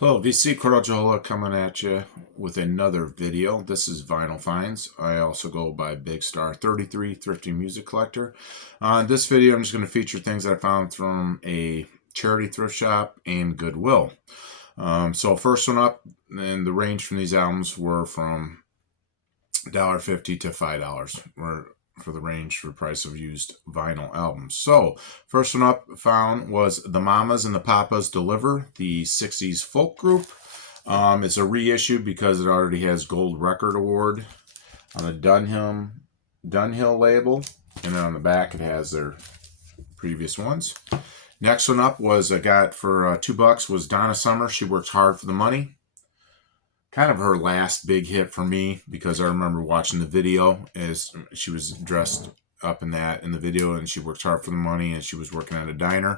Hello, VC Korojola coming at you with another video. This is Vinyl Finds. I also go by Big Star 33 Thrifty Music Collector. On this video, I'm just going to feature things I found from a charity thrift shop and Goodwill. So first one up, and the range from these albums were from $1.50 to $5 for the range for price of used vinyl albums. So first one up found was The Mamas and the Papas Deliver, the 60s folk group. It's a reissue because it already has gold record award on the Dunhill label, and then on the back it has their previous ones. Next one up was I got for $2 was Donna Summer. She Works Hard for the Money. Kind of her last big hit for me, because I remember watching the video as she was dressed up in the video, and she worked hard for the money, and she was working at a diner.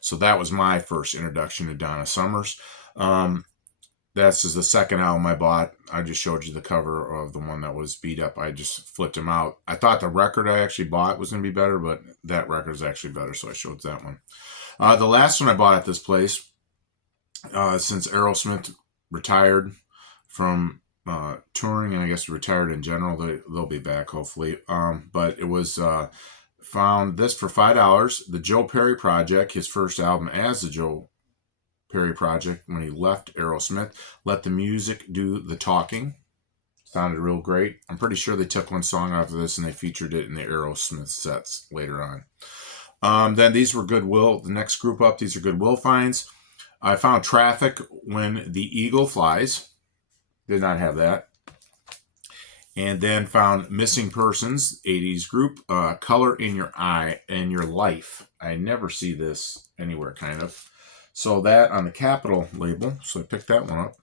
So that was my first introduction to Donna Summers. This is the second album I bought. I just showed you the cover of the one that was beat up. I just flipped them out. I thought the record I actually bought was going to be better, but that record is actually better, so I showed that one. The last one I bought at this place, since Aerosmith retired from touring, and I guess retired in general, they'll be back hopefully. But it was found this for $5. The Joe Perry Project, his first album as the Joe Perry Project when he left Aerosmith. Let the Music Do the Talking. Sounded real great. I'm pretty sure they took one song off of this and they featured it in the Aerosmith sets later on. Then these were Goodwill. The next group up, these are Goodwill finds. I found Traffic When the Eagle Flies. Did not have that. And then found Missing Persons, 80s group, Color in Your Eye and Your Life. I never see this anywhere, kind of. So that on the Capitol label. So I picked that one up.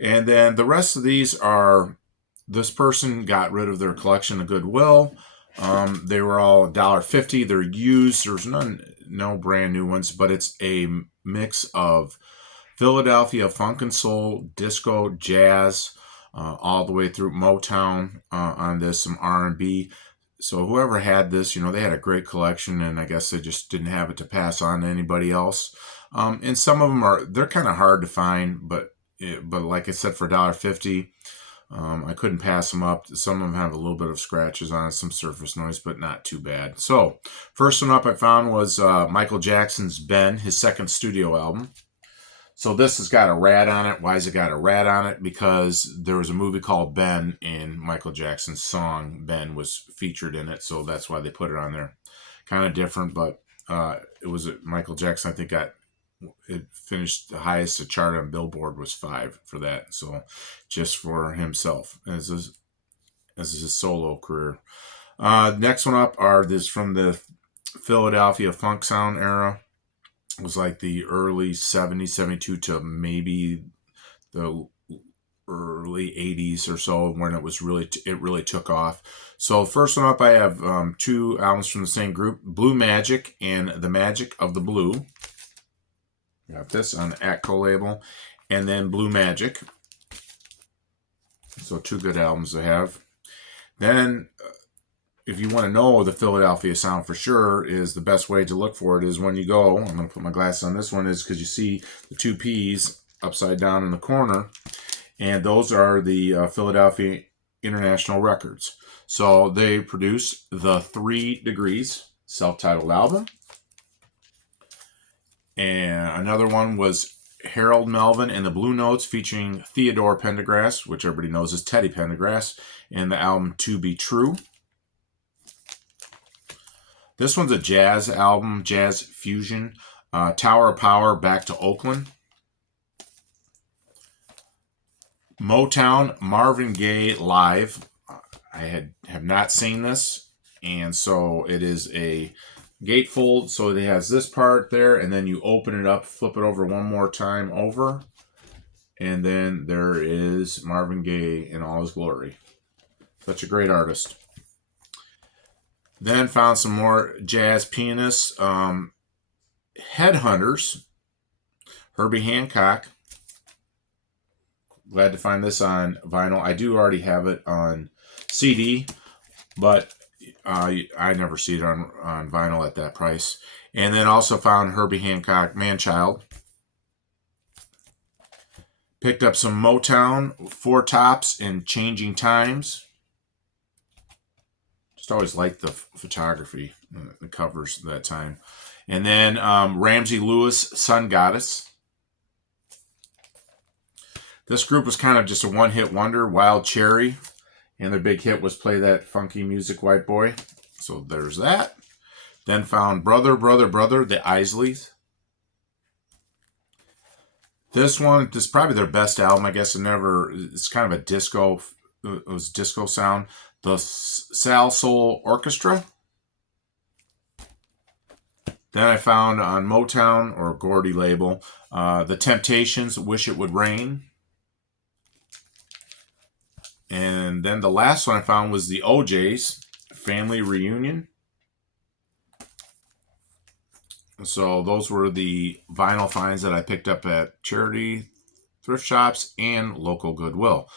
And then the rest of these are, this person got rid of their collection of Goodwill. They were all $1.50. They're used. There's no brand new ones, but it's a mix of Philadelphia funk and soul, disco, jazz, all the way through Motown on this, some R&B. So whoever had this, they had a great collection, and I guess they just didn't have it to pass on to anybody else. And some of them they're kind of hard to find, but like I said, for $1.50, I couldn't pass them up. Some of them have a little bit of scratches on it, some surface noise, but not too bad. So first one up I found was Michael Jackson's Ben, his second studio album. So this has got a rat on it. Why has it got a rat on it? Because there was a movie called Ben, and Michael Jackson's song Ben was featured in it. So that's why they put it on there. Kind of different, but it was Michael Jackson, I think, it finished the highest a chart on Billboard was 5 for that. So just for himself as his solo career. Next one up are this from the Philadelphia funk sound era. It was like the early 70s, 72 to maybe the early 80s or so, when it really took off. So first one up, I have two albums from the same group, Blue Magic and The Magic of the Blue. Got this on the Atco label, and then Blue Magic. So two good albums to have. Then if you want to know the Philadelphia sound for sure, is the best way to look for it is when you go, I'm going to put my glasses on this one, is because you see the two P's upside down in the corner, and those are the Philadelphia International Records. So they produce the 3 Degrees self-titled album. And another one was Harold Melvin and the Blue Notes, featuring Theodore Pendergrass, which everybody knows is Teddy Pendergrass, and the album To Be True. This one's a jazz album, jazz fusion. Tower of Power, Back to Oakland. Motown, Marvin Gaye Live. I have not seen this, and so it is a gatefold. So it has this part there, and then you open it up, flip it over one more time over, and then there is Marvin Gaye in all his glory. Such a great artist. Then found some more jazz pianists. Headhunters, Herbie Hancock. Glad to find this on vinyl. I do already have it on CD, but I never see it on vinyl at that price. And then also found Herbie Hancock, Man Child. Picked up some Motown, Four Tops, and Changing Times. Just always liked the photography, the covers at that time. And then Ramsey Lewis, Sun Goddess. This group was kind of just a one-hit wonder, Wild Cherry. And their big hit was Play That Funky Music, White Boy. So there's that. Then found Brother, Brother, Brother, the Isleys. This one, this is probably their best album, I guess. It's kind of a disco, it was disco sound. The Sal Soul Orchestra. Then I found on Motown, or Gordy label, The Temptations, Wish It Would Rain. And then the last one I found was the OJ's, Family Reunion. So those were the vinyl finds that I picked up at charity, thrift shops, and local Goodwill.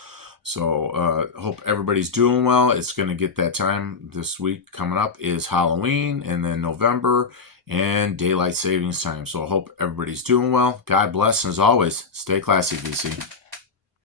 So hope everybody's doing well. It's going to get that time this week coming up is Halloween, and then November and daylight savings time. So I hope everybody's doing well. God bless, and as always, stay classy, DC.